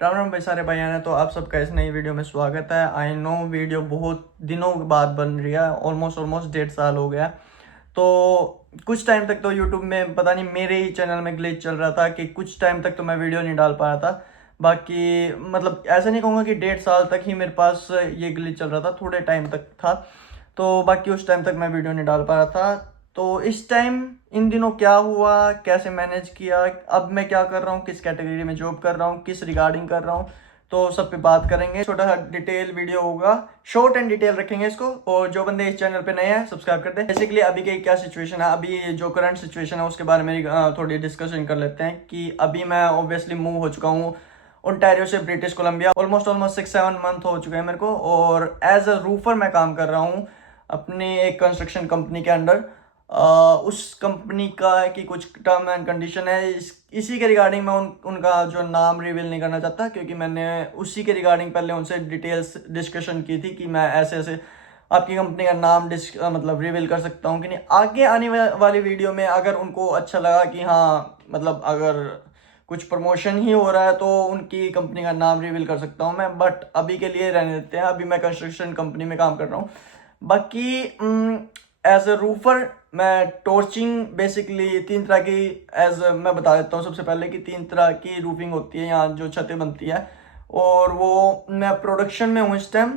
राम राम भाई सारे भाई ने तो आप सबका इस नई वीडियो में स्वागत है। आई नो वीडियो बहुत दिनों बाद बन रही है, ऑलमोस्ट 1.5 साल हो गया। तो कुछ टाइम तक तो यूट्यूब में पता नहीं मेरे ही चैनल में ग्लिच चल रहा था कि कुछ टाइम तक तो मैं वीडियो नहीं डाल पा रहा था। बाकी मतलब ऐसा नहीं कहूँगा कि 1.5 साल तक ही मेरे पास ये ग्लिच चल रहा था, थोड़े टाइम तक था। तो बाकी उस टाइम तक मैं वीडियो नहीं डाल पा रहा था। तो इस टाइम इन दिनों क्या हुआ, कैसे मैनेज किया, अब मैं क्या कर रहा हूँ, किस कैटेगरी में जॉब कर रहा हूँ, किस रिगार्डिंग कर रहा हूँ, तो सब पे बात करेंगे। छोटा सा डिटेल वीडियो होगा, शॉर्ट एंड डिटेल रखेंगे इसको। और जो बंदे इस चैनल पे नए हैं सब्सक्राइब कर दे। बेसिकली अभी की क्या सिचुएशन है, अभी जो करंट सिचुएशन है उसके बारे में थोड़ी डिस्कशन कर लेते हैं। कि अभी मैं ऑब्वियसली मूव हो चुका हूँ ओंटारियो से ब्रिटिश कोलंबिया। ऑलमोस्ट 6-7 मंथ हो चुके हैं मेरे को, और एज अ रूफर मैं काम कर रहा हूँ अपनी एक कंस्ट्रक्शन कंपनी के अंडर। उस कंपनी का की कुछ टर्म एंड कंडीशन है, इसी के रिगार्डिंग मैं उनका जो नाम रिवील नहीं करना चाहता, क्योंकि मैंने उसी के रिगार्डिंग पहले उनसे डिटेल्स डिस्कशन की थी कि मैं ऐसे ऐसे आपकी कंपनी का नाम मतलब रिवील कर सकता हूँ कि नहीं। आगे आने वाली वीडियो में अगर उनको अच्छा लगा कि हाँ मतलब अगर कुछ प्रमोशन ही हो रहा है तो उनकी कंपनी का नाम रिवील कर सकता हूँ मैं, बट अभी के लिए रहने देते हैं। अभी मैं कंस्ट्रक्शन कंपनी में काम कर रहा हूँ। बाकी एज अ रूफर मैं टॉर्चिंग बेसिकली 3 तरह की एज मैं बता देता हूँ सबसे पहले कि 3 तरह की रूफिंग होती है यहाँ जो छतें बनती है। और वो मैं प्रोडक्शन में हूँ इस टाइम।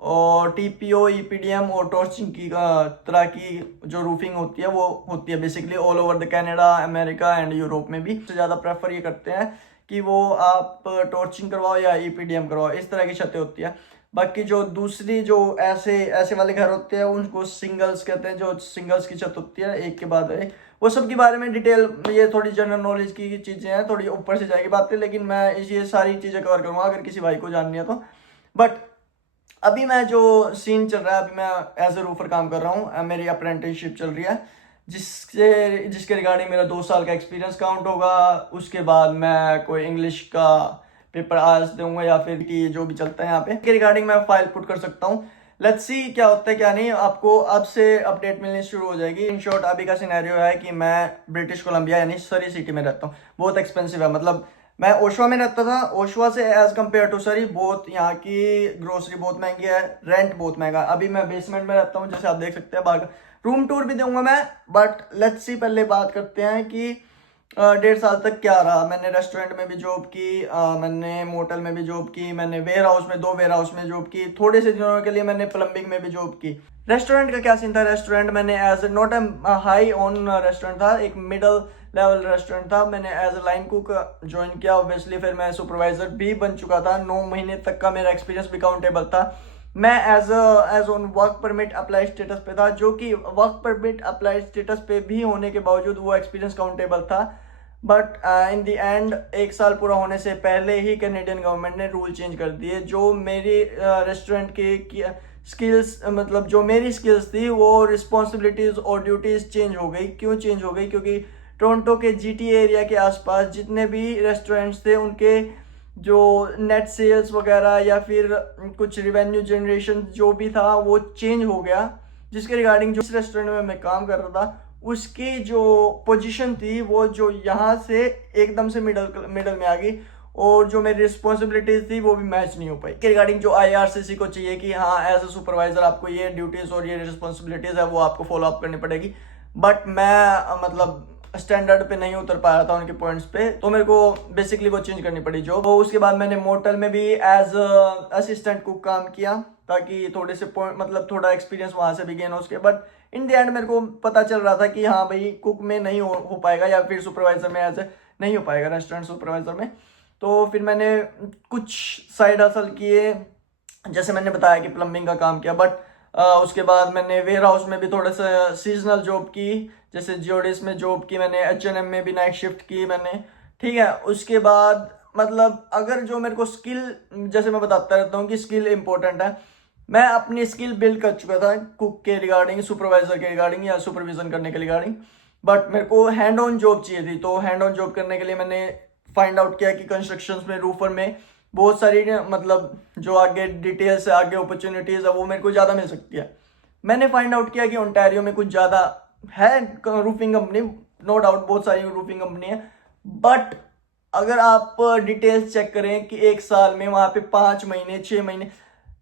और टीपीओ ईपीडीएम और टॉर्चिंग की तरह की जो रूफिंग होती है वो होती है basically all over the Canada, America and Europe में भी। सबसे ज़्यादा प्रेफर ये करते हैं कि वो आप टॉर्चिंग करवाओ या ईपीडीएम करवाओ, इस तरह की छतें होती है। बाकी जो दूसरी जो ऐसे ऐसे वाले घर होते हैं उनको सिंगल्स कहते हैं, जो सिंगल्स की छत होती है एक के बाद एक। वो सब के बारे में डिटेल, ये थोड़ी जनरल नॉलेज की चीज़ें हैं, थोड़ी ऊपर से जाएगी बातें, लेकिन मैं ये सारी चीज़ें कवर करूँगा अगर किसी भाई को जाननी है तो। बट अभी मैं जो सीन चल रहा है, अभी मैं एज ए रूफर काम कर रहा हूँ, मेरी अप्रेंटिसशिप चल रही है जिसके रिगार्डिंग मेरा 2 साल का एक्सपीरियंस काउंट होगा। उसके बाद मैं कोई इंग्लिश का पेपर आज दूंगा या फिर कि जो भी चलता है यहाँ पे के रिगार्डिंग मैं फाइल पुट कर सकता हूँ। लेट्स सी क्या होता है क्या नहीं, आपको अब से अपडेट मिलनी शुरू हो जाएगी। इन शॉर्ट अभी का सिनेरियो है कि मैं ब्रिटिश कोलंबिया यानी सरी सिटी में रहता हूँ। बहुत एक्सपेंसिव है, मतलब मैं ओशवा में रहता था, ओशवा से एज कम्पेयर टू सरी बहुत यहाँ की ग्रोसरी बहुत महंगी है, रेंट बहुत महंगा है। अभी मैं बेसमेंट में रहता हूँ जैसे आप देख सकते हैं, बाहर रूम टूर भी दूंगा मैं। बट लेट्स सी पहले बात करते हैं कि 1.5 साल तक क्या रहा। मैंने रेस्टोरेंट में भी जॉब की, मैंने मोटल में भी जॉब की, मैंने वेयर हाउस में 2 वेयर हाउस में जॉब की, थोड़े से दिनों के लिए मैंने प्लम्बिंग में भी जॉब की। रेस्टोरेंट का क्या सीन था, रेस्टोरेंट मैंने as not a high on restaurant था, एक मिडल लेवल रेस्टोरेंट था। मैंने as a line cook join किया ऑब्वियसली, फिर मैं सुपरवाइजर भी बन चुका था। 9 महीने तक का मेरा एक्सपीरियंस भी काउंटेबल था। मैं as on work permit apply status पे था, जो कि वर्क परमिट अप्लाई स्टेटस पे भी होने के बावजूद वो एक्सपीरियंस काउंटेबल था। बट इन द एंड 1 साल पूरा होने से पहले ही कैनेडियन गवर्नमेंट ने रूल चेंज कर दिए। जो मेरी रेस्टोरेंट की स्किल्स मतलब जो मेरी स्किल्स थी वो रिस्पॉन्सिबिलिटीज़ और ड्यूटीज़ चेंज हो गई। क्यों चेंज हो गई? क्योंकि टोरंटो के जीटीए एरिया के आसपास जितने भी रेस्टोरेंट्स थे उनके जो नेट सेल्स वगैरह या फिर कुछ रिवेन्यू जनरेशन जो भी था वो चेंज हो गया। जिसके रिगार्डिंग जो रेस्टोरेंट में मैं काम कर रहा था उसकी जो पोजीशन थी वो जो यहाँ से एकदम से मिडल में आ गई, और जो मेरी रिस्पॉन्सिबिलिटीज थी वो भी मैच नहीं हो पाई। के रिगार्डिंग जो आईआरसीसी को चाहिए कि हाँ एज ए सुपरवाइजर आपको ये ड्यूटीज और ये रिस्पॉन्सिबिलिटीज है वो आपको फॉलो अप करनी पड़ेगी। बट मैं मतलब स्टैंडर्ड पे नहीं उतर पा रहा था उनके पॉइंट्स पे, तो मेरे को बेसिकली वो चेंज करनी पड़ी जो। तो उसके बाद मैंने मोटल में भी एज असिस्टेंट कुक काम किया, ताकि थोड़े से पॉइंट मतलब थोड़ा एक्सपीरियंस वहां से भी गेन हो उसके। बट इन द एंड मेरे को पता चल रहा था कि हाँ भाई कुक में नहीं हो पाएगा या फिर सुपरवाइजर में एज नहीं हो पाएगा, रेस्टोरेंट सुपरवाइजर में। तो फिर मैंने कुछ साइड हसल किए, जैसे मैंने बताया कि प्लम्बिंग का काम किया। बट उसके बाद मैंने वेयर हाउस में भी थोड़ा सा सीजनल जॉब की, जैसे जियोडिस में जॉब की मैंने, एच&एम में भी नाइट शिफ्ट की मैंने। ठीक है, उसके बाद मतलब अगर जो मेरे को स्किल, जैसे मैं बताता रहता हूँ कि स्किल इंपॉर्टेंट है, मैं अपनी स्किल बिल्ड कर चुका था कुक के रिगार्डिंग, सुपरवाइजर के रिगार्डिंग या सुपरविजन करने के रिगार्डिंग। बट मेरे को हैंड ऑन जॉब चाहिए थी, तो हैंड ऑन जॉब करने के लिए मैंने फाइंड आउट किया कि कंस्ट्रक्शन में, रूफर में बहुत सारी मतलब जो आगे डिटेल्स है, आगे अपॉर्चुनिटीज है वो मेरे को ज़्यादा मिल सकती है। मैंने फाइंड आउट किया कि ओंटारियो में कुछ ज़्यादा है रूफिंग कंपनी, नो डाउट बहुत सारी रूफिंग कंपनी है। बट अगर आप डिटेल्स चेक करें कि एक साल में वहाँ पे 5 महीने 6 महीने,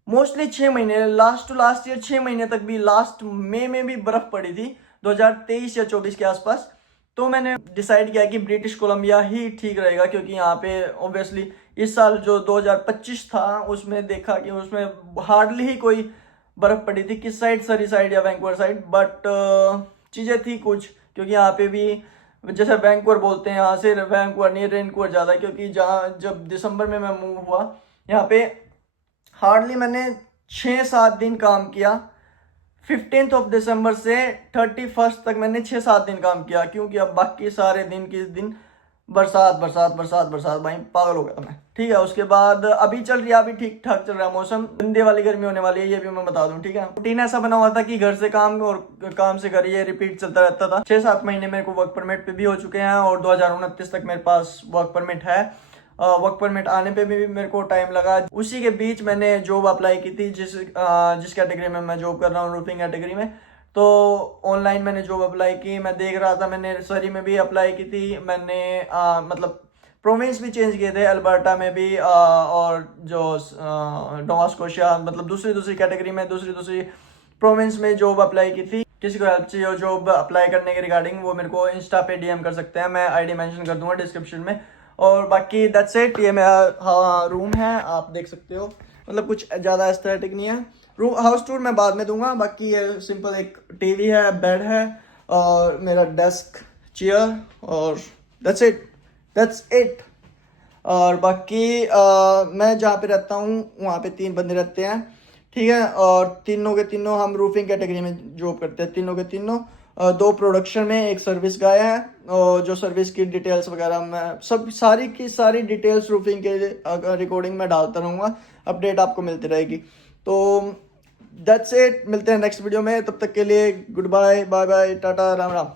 मोस्टली 6 महीने, लास्ट टू लास्ट ईयर 6 महीने तक भी, लास्ट मई में भी बर्फ पड़ी थी 2023 या 24 के आसपास। तो मैंने डिसाइड किया कि ब्रिटिश कोलंबिया ही ठीक रहेगा, क्योंकि यहाँ पे ऑब्वियसली इस साल जो 2025 था उसमें देखा कि उसमें हार्डली ही कोई बर्फ पड़ी थी, किस साइड, सरी साइड या वैंकूवर साइड, बट चीज़ें थी कुछ, क्योंकि यहाँ पे भी जैसे वैंकूवर बोलते हैं, यहाँ से वैंकूवर नहीं रेनकूवर ज़्यादा, क्योंकि जहाँ जब दिसंबर में मैं मूव हुआ यहाँ पे हार्डली मैंने 6-7 दिन काम किया। 15 दिसंबर से 31 तक मैंने 6-7 दिन काम किया, क्योंकि अब बाकी सारे दिन किस दिन बरसात बरसात बरसात बरसात, भाई पागल हो गया मैं। ठीक है, उसके बाद अभी चल रही है, अभी ठीक ठाक चल रहा है मौसम, गंदे वाली गर्मी होने वाली है ये भी मैं बता दूं। ठीक है, रूटीन ऐसा बना हुआ था कि घर से काम और काम से घर, ये रिपीट चलता रहता था। 6-7 महीने मेरे को वर्क परमिट पे भी हो चुके हैं और 2029 तक मेरे पास वर्क परमिट है। वर्क परमिट आने पे भी मेरे को टाइम लगा। उसी के बीच मैंने जॉब अप्लाई की थी, जिस कैटेगरी में मैं जॉब कर रहा हूँ, रूफिंग कैटेगरी में। तो ऑनलाइन मैंने जॉब अप्लाई की, मैं देख रहा था, मैंने सरी में भी अप्लाई की थी, मैंने मतलब प्रोविंस भी चेंज किए थे, अल्बर्टा में भी और जो नोवा स्कोशिया, मतलब दूसरी दूसरी कैटेगरी में, दूसरी दूसरी प्रोविंस में जॉब अप्लाई की थी। किसी को हेल्प चाहिए जॉब अप्लाई करने के रिगार्डिंग, वो मेरे को इंस्टा पे डीएम कर सकते हैं, मैं आईडी मेंशन कर दूंगा डिस्क्रिप्शन में। और बाकी दैट्स इट, ये मेरा रूम है, आप देख सकते हो, मतलब कुछ ज़्यादा एस्थेटिक नहीं है। रूम हाउस टूर मैं बाद में दूंगा। बाकी ये सिंपल एक टीवी है, बेड है और मेरा डेस्क, चेयर, और दैट्स इट। और बाकी मैं जहाँ पे रहता हूँ वहाँ पे 3 बंदे रहते हैं। ठीक है, और तीनों के तीनों हम रूफिंग कैटेगरी में जॉब करते हैं, तीनों के तीनों। 2 प्रोडक्शन में, एक सर्विस गाय है, और जो सर्विस की डिटेल्स वगैरह मैं सब सारी की सारी डिटेल्स रूफिंग के रिकॉर्डिंग में डालता रहूँगा, अपडेट आपको मिलती रहेगी। तो दैट्स इट, मिलते हैं नेक्स्ट वीडियो में, तब तक के लिए good bye, bye bye, tata, Ram Ram.